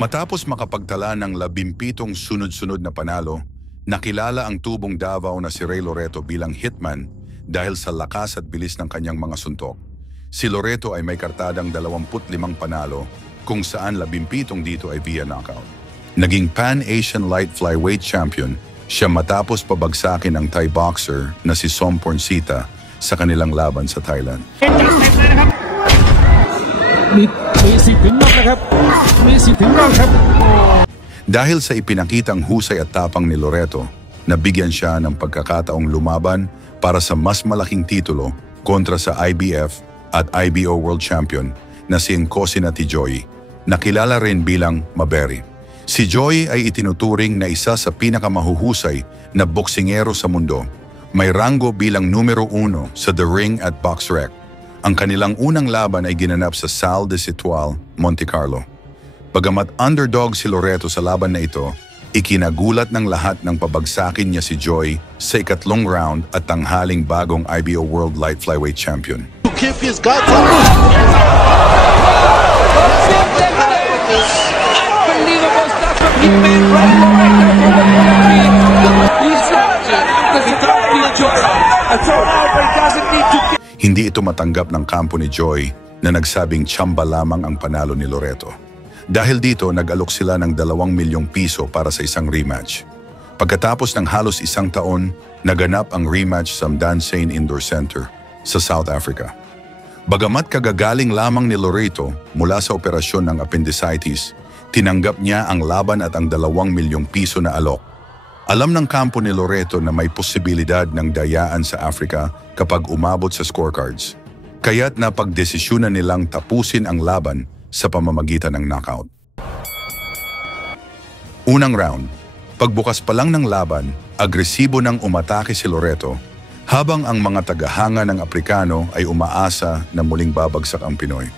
Matapos makapagtala ng 17 sunod-sunod na panalo, nakilala ang tubong Davao na si Ray Loreto bilang hitman dahil sa lakas at bilis ng kanyang mga suntok. Si Loreto ay may kartadang 25 panalo kung saan 17 dito ay via knockout. Naging Pan-Asian Light Flyweight Champion siya matapos pabagsakin ang Thai boxer na si Sompornsita sa kanilang laban sa Thailand. Dahil sa ipinakitang husay at tapang ni Loreto, nabigyan siya ng pagkakataong lumaban para sa mas malaking titulo kontra sa IBF at IBO World Champion na si Nkosina Joy, na kilala rin bilang Maberi. Si Joy ay itinuturing na isa sa pinakamahuhusay na boksingero sa mundo. May ranggo bilang numero 1 sa The Ring at BoxRec. Ang kanilang unang laban ay ginanap sa Salle de Citoile, Monte Carlo. Bagamat underdog si Loreto sa laban na ito, ikinagulat ng lahat ng pabagsakin niya si Joy sa ikatlong round at tanghaling bagong IBO World Light Flyweight Champion. To keep his guts up. Unbelievable stuff from Hitman Ray Loreto from the country. He's because he don't feel joy. That's all out, but he doesn't need to. Hindi ito matanggap ng kampo ni Joy na nagsabing tsamba lamang ang panalo ni Loreto. Dahil dito, nag-alok sila ng 2 milyong piso para sa isang rematch. Pagkatapos ng halos isang taon, naganap ang rematch sa Mdansane Indoor Center sa South Africa. Bagamat kagagaling lamang ni Loreto mula sa operasyon ng appendicitis, tinanggap niya ang laban at ang 2 milyong piso na alok. Alam ng kampo ni Loreto na may posibilidad ng dayaan sa Africa kapag umabot sa scorecards. Kaya't napagdesisyunan nilang tapusin ang laban sa pamamagitan ng knockout. Unang round, pagbukas pa lang ng laban, agresibo nang umatake si Loreto, habang ang mga tagahanga ng Aprikano ay umaasa na muling babagsak ang Pinoy.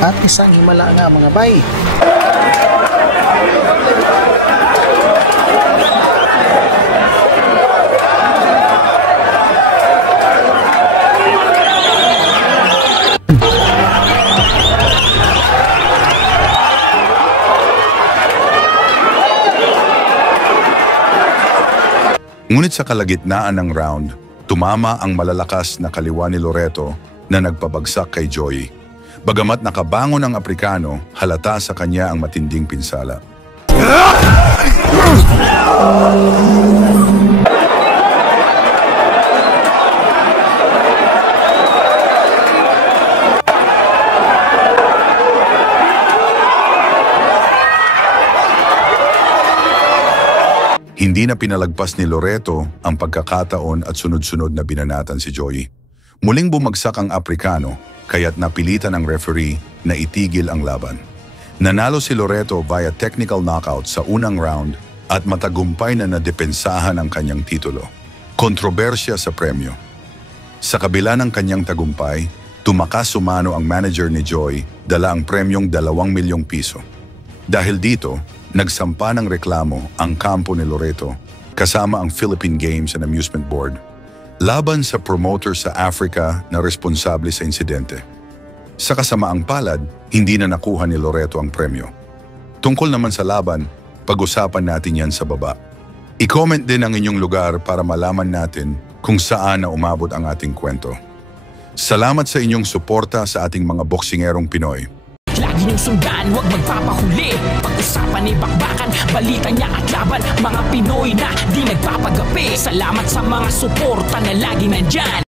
At isang himala nga mga bay. Ngunit sa kalagitnaan ng round, tumama ang malalakas na kaliwa ni Loreto na nagpabagsak kay Joy. Bagamat nakabangon ang Aprikano, halata sa kanya ang matinding pinsala. Hindi na pinalagpas ni Loreto ang pagkakataon at sunod-sunod na binanatan si Joy. Muling bumagsak ang Aprikano, kaya't napilitan ang referee na itigil ang laban. Nanalo si Loreto via technical knockout sa unang round at matagumpay na nadepensahan ang kanyang titulo. Kontrobersya sa premyo. Sa kabila ng kanyang tagumpay, tumakas sumano ang manager ni Joy, dala ang premyong 2 milyong piso. Dahil dito, nagsampa ng reklamo ang kampo ni Loreto kasama ang Philippine Games and Amusement Board laban sa promoter sa Africa na responsable sa insidente. Sa kasamaang palad, hindi na nakuha ni Loreto ang premyo. Tungkol naman sa laban, pag-usapan natin yan sa baba. I-comment din ang inyong lugar para malaman natin kung saan na umabot ang ating kwento. Salamat sa inyong suporta sa ating mga boksingerong Pinoy. Lagi niyong sundan, huwag magpapahuli. Pag-usapan ay bakbakan, balita niya at laban. Mga Pinoy na di nagpapagapi. Salamat sa mga suporta na lagi nandyan.